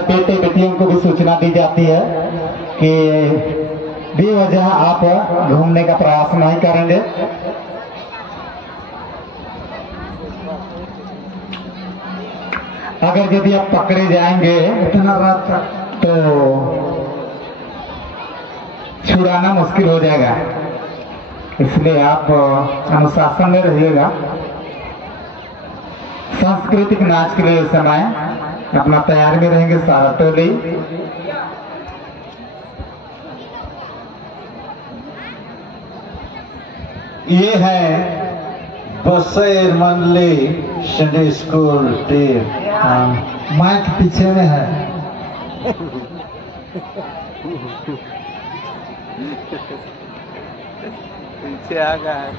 हमारे बेटे बेटियों को भी सूचना दी जाती है कि बेवजह आप घूमने का प्रयास नहीं करेंगे। अगर यदि आप पकड़े जाएंगे इतना रात तक तो छुड़ाना मुश्किल हो जाएगा, इसलिए आप अनुशासन में रहिएगा। सांस्कृतिक नाच के लिए इस समय अपना तैयार में रहेंगे सारा टोली। ये है बसैर मंडली संडे स्कूल टीम। माइक पीछे में है। पीछे आ गया है।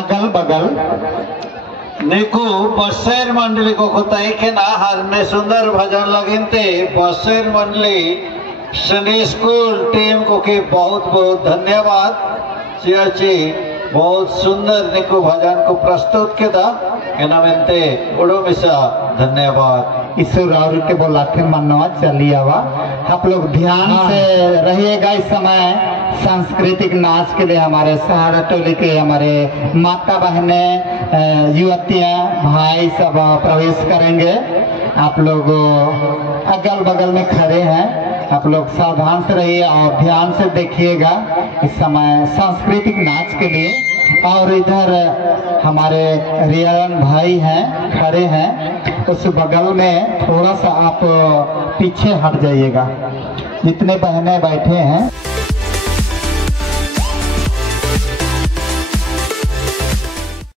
अगल बगल నీకు బస్సేర్ మండలి को खुताई के ना हाल में सुंदर भजन लगिनते बस्सेर मंडली संडे स्कूल टीम को की बहुत बहुत धन्यवाद। चियाची बहुत सुंदर निको भजन को प्रस्तुत किया के नामते उड़ो मिसा धन्यवाद। ईश्वर और के बोलाते मनवा चली आवा। आप लोग ध्यान से रहिएगा। इस समय सांस्कृतिक नाच के लिए हमारे सहारा टोली के हमारे माता बहने युवतियां भाई सब प्रवेश करेंगे। आप लोग अगल बगल में खड़े हैं, आप लोग सावधान से रहिए और ध्यान से देखिएगा इस समय सांस्कृतिक नाच के लिए। और इधर हमारे रियान भाई हैं खड़े हैं, उस बगल में थोड़ा सा आप पीछे हट जाइएगा। जितने बहनें बैठे हैं